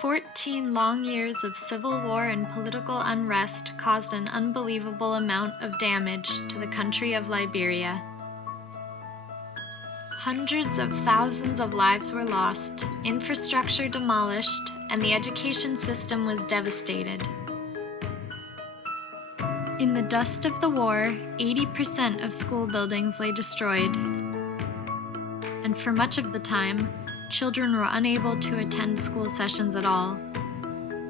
14 long years of civil war and political unrest caused an unbelievable amount of damage to the country of Liberia. Hundreds of thousands of lives were lost, infrastructure demolished, and the education system was devastated. In the dust of the war, 80% of school buildings lay destroyed, and for much of the time, children were unable to attend school sessions at all.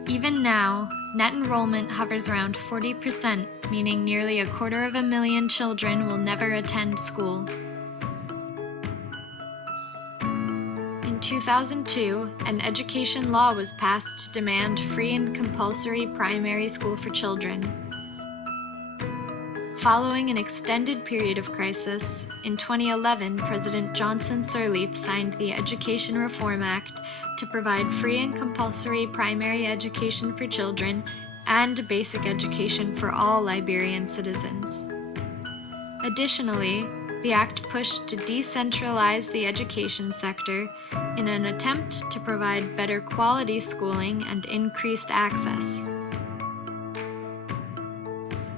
Even now, net enrollment hovers around 40%, meaning nearly 250,000 children will never attend school. In 2002, an education law was passed to demand free and compulsory primary school for children. Following an extended period of crisis, in 2011, President Johnson Sirleaf signed the Education Reform Act to provide free and compulsory primary education for children and basic education for all Liberian citizens. Additionally, the act pushed to decentralize the education sector in an attempt to provide better quality schooling and increased access.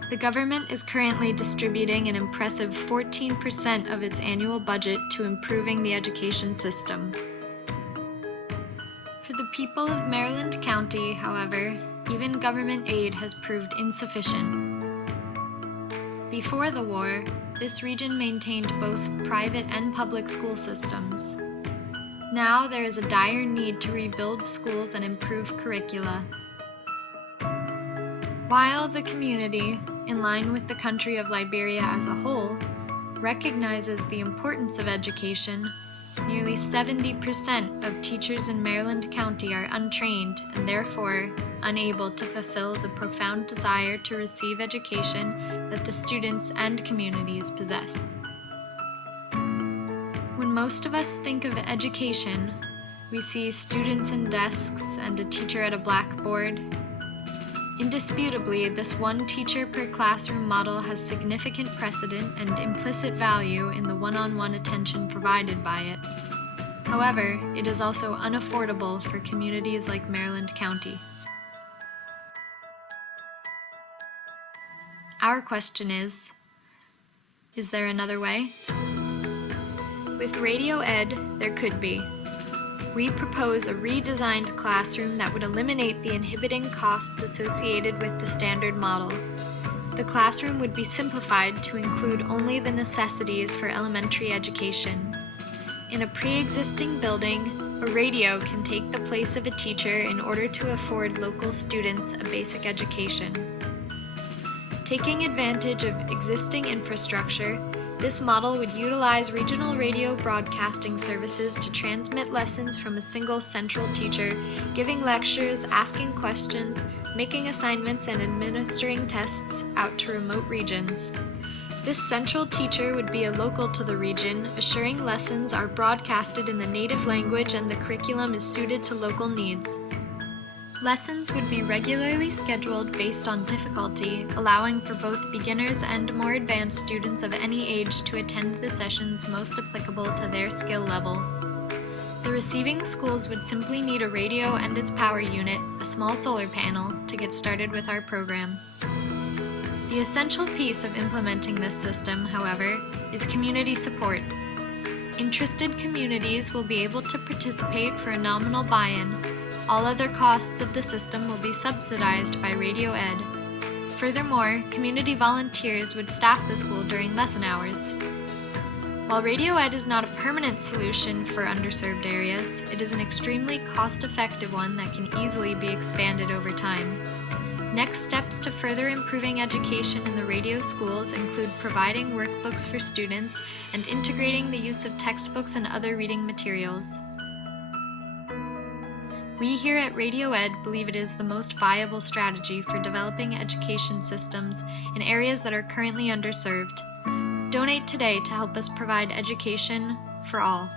The government is currently distributing an impressive 14% of its annual budget to improving the education system. For the people of Maryland County, however, even government aid has proved insufficient. Before the war, this region maintained both private and public school systems. Now there is a dire need to rebuild schools and improve curricula. While the community, in line with the country of Liberia as a whole, recognizes the importance of education, nearly 70% of teachers in Maryland County are untrained and therefore unable to fulfill the profound desire to receive education that the students and communities possess. When most of us think of education, we see students in desks and a teacher at a blackboard. Indisputably, this one teacher per classroom model has significant precedent and implicit value in the one-on-one attention provided by it. However, it is also unaffordable for communities like Maryland County. Our question is there another way? With RadioEd, there could be. We propose a redesigned classroom that would eliminate the inhibiting costs associated with the standard model. The classroom would be simplified to include only the necessities for elementary education. In a pre-existing building, a radio can take the place of a teacher in order to afford local students a basic education. Taking advantage of existing infrastructure, this model would utilize regional radio broadcasting services to transmit lessons from a single central teacher, giving lectures, asking questions, making assignments, and administering tests out to remote regions. This central teacher would be a local to the region, assuring lessons are broadcasted in the native language and the curriculum is suited to local needs. Lessons would be regularly scheduled based on difficulty, allowing for both beginners and more advanced students of any age to attend the sessions most applicable to their skill level. The receiving schools would simply need a radio and its power unit, a small solar panel, to get started with our program. The essential piece of implementing this system, however, is community support. Interested communities will be able to participate for a nominal buy-in. All other costs of the system will be subsidized by RadioEd. Furthermore, community volunteers would staff the school during lesson hours. While RadioEd is not a permanent solution for underserved areas, it is an extremely cost-effective one that can easily be expanded over time. Next steps to further improving education in the radio schools include providing workbooks for students and integrating the use of textbooks and other reading materials. We here at RadioEd believe it is the most viable strategy for developing education systems in areas that are currently underserved. Donate today to help us provide education for all.